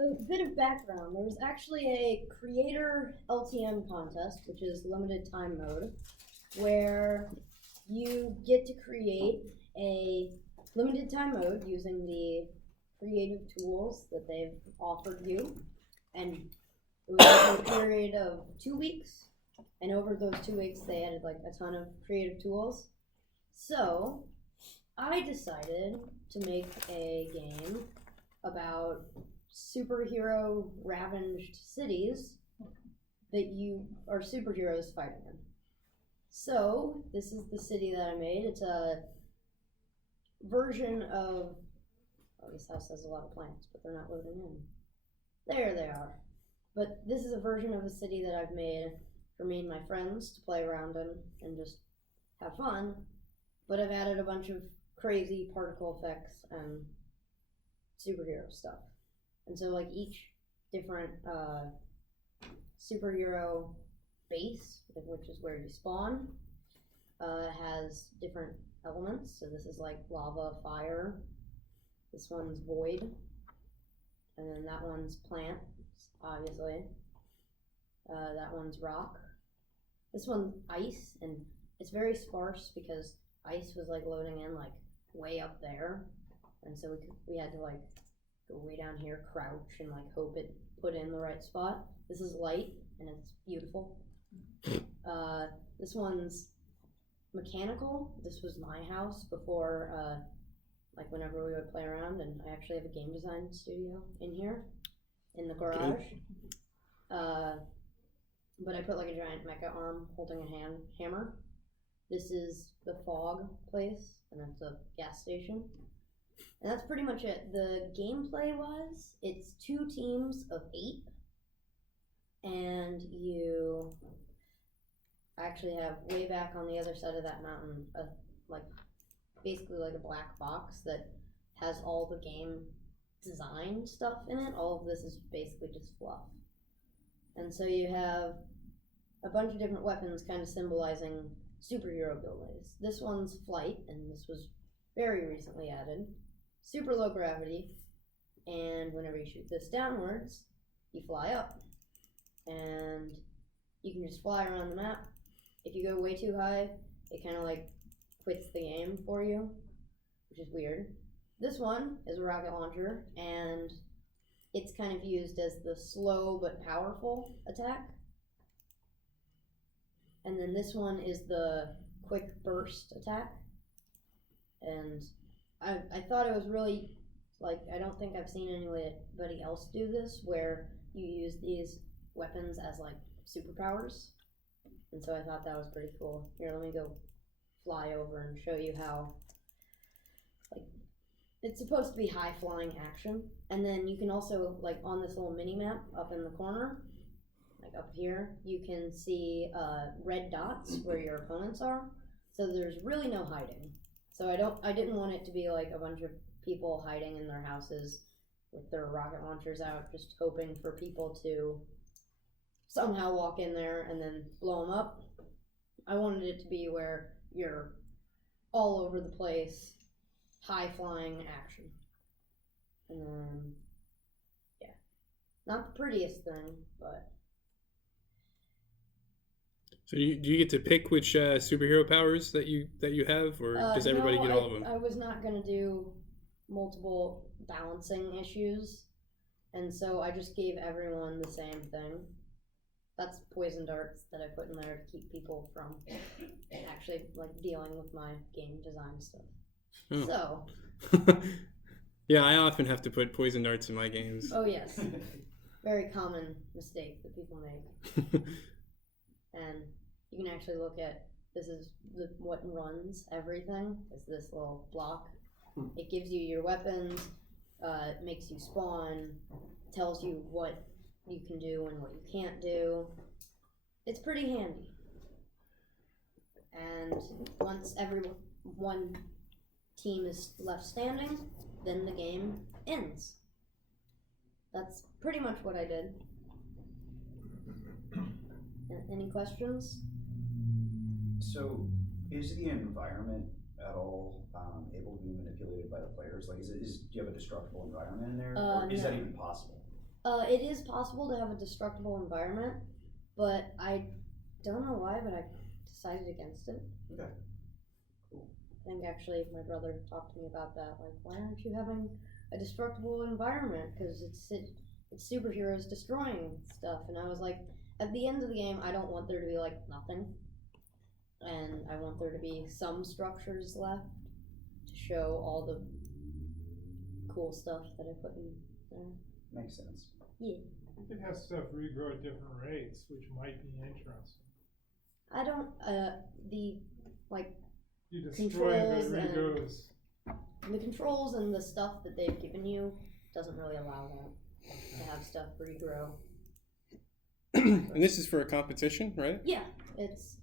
a bit of background. There was actually a creator LTM contest, which is limited time mode, where you get to create a limited time mode using the creative tools that they've offered you. And it was over a period of 2 weeks. And over those 2 weeks, they added like a ton of creative tools. So I decided to make a game about superhero ravaged cities that you are superheroes fighting in. So this is the city that I made. It's a version of, oh, this house has a lot of plants, but they're not loading in. There they are. But this is a version of a city that I've made for me and my friends to play around in and just have fun. But I've added a bunch of crazy particle effects and superhero stuff. And so like each different superhero base, which is where you spawn, has different elements. So this is like lava, fire. This one's void. And then that one's plant, obviously. That one's rock. This one's ice, and it's very sparse because ice was like loading in like way up there. And so we had to like go way down here, crouch, and like hope it put in the right spot. This is light, and it's beautiful. This one's mechanical. This was my house before, like whenever we would play around, and I actually have a game design studio in here, in the garage. But I put like a giant mecha arm holding a hammer. This is the fog place, and that's a gas station. And that's pretty much it. The gameplay wise, it's 2 teams of 8, and you actually have way back on the other side of that mountain, like basically like a black box that has all the game design stuff in it. All of this is basically just fluff. And so you have a bunch of different weapons kind of symbolizing superhero abilities. This one's flight, and this was very recently added. Super low gravity, and whenever you shoot this downwards, you fly up. And you can just fly around the map. If you go way too high, it kind of like quits the game for you, which is weird. This one is a rocket launcher, and it's kind of used as the slow but powerful attack. And then this one is the quick burst attack. And I thought it was really, like, I don't think I've seen anybody else do this, where you use these weapons as, like, superpowers. And so I thought that was pretty cool. Here, let me go fly over and show you how, like, it's supposed to be high flying action. And then you can also, like, on this little mini map up in the corner, like up here, you can see red dots where your opponents are. So there's really no hiding. So I didn't want it to be like a bunch of people hiding in their houses with their rocket launchers out, just hoping for people to somehow walk in there and then blow them up. I wanted it to be where you're all over the place, high flying action. And then, yeah, not the prettiest thing, but. So do you get to pick which superhero powers that you have, or does everybody get all of them? I was not going to do multiple balancing issues, and so I just gave everyone the same thing. That's poison darts that I put in there to keep people from actually like dealing with my game design stuff. Oh. So. Yeah, I often have to put poison darts in my games. Oh yes, very common mistake that people make. And you can actually look at, this is what runs everything, is this little block. It gives you your weapons, makes you spawn, tells you what you can do and what you can't do. It's pretty handy. And once one team is left standing, then the game ends. That's pretty much what I did. Any questions? So, is the environment at all able to be manipulated by the players? Like, do you have a destructible environment in there, or is that even possible? It is possible to have a destructible environment, but I don't know why, but I decided against it. Okay. Cool. I think actually my brother talked to me about that. Like, why aren't you having a destructible environment? Because it's superheroes destroying stuff. And I was like, at the end of the game, I don't want there to be like nothing, and I want there to be some structures left to show all the cool stuff that I put in there. Makes sense. Yeah. You could have stuff regrow at different rates, which might be interesting. I don't. You destroy it, but it Controls regrows. The controls and the stuff that they've given you doesn't really allow that to have stuff regrow. And this is for a competition, right? Yeah, it's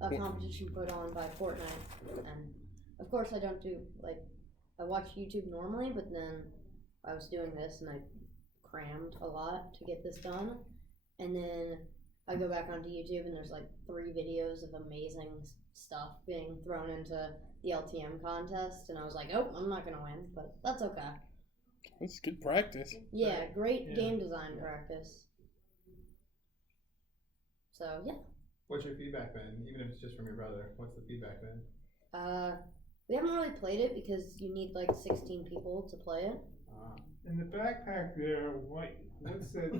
a competition put on by Fortnite, and of course I don't do I watch YouTube normally, but then I was doing this and I crammed a lot to get this done, and then I go back onto YouTube and there's like 3 videos of amazing stuff being thrown into the LTM contest, and I was like, oh, I'm not gonna win, but that's okay. That's good practice. Yeah, great game design practice. So yeah. What's your feedback been? Even if it's just from your brother, what's the feedback been? We haven't really played it because you need like 16 people to play it. In the backpack there, what's that?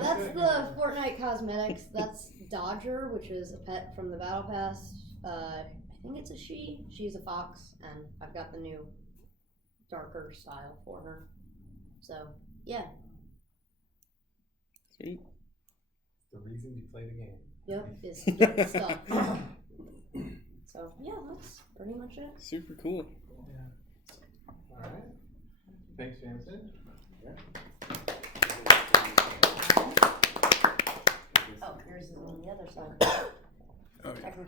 That's the Fortnite cosmetics. That's Dodger, which is a pet from the Battle Pass. I think it's a she. She's a fox, and I've got the new darker style for her. So yeah. Sweet. The reason you play the game. Yep, is to get the stuff. So yeah, that's pretty much it. Super cool. Yeah. All right. Thanks, Jansen. Yeah. Oh, yours is on the other side. Oh, yeah. Technically.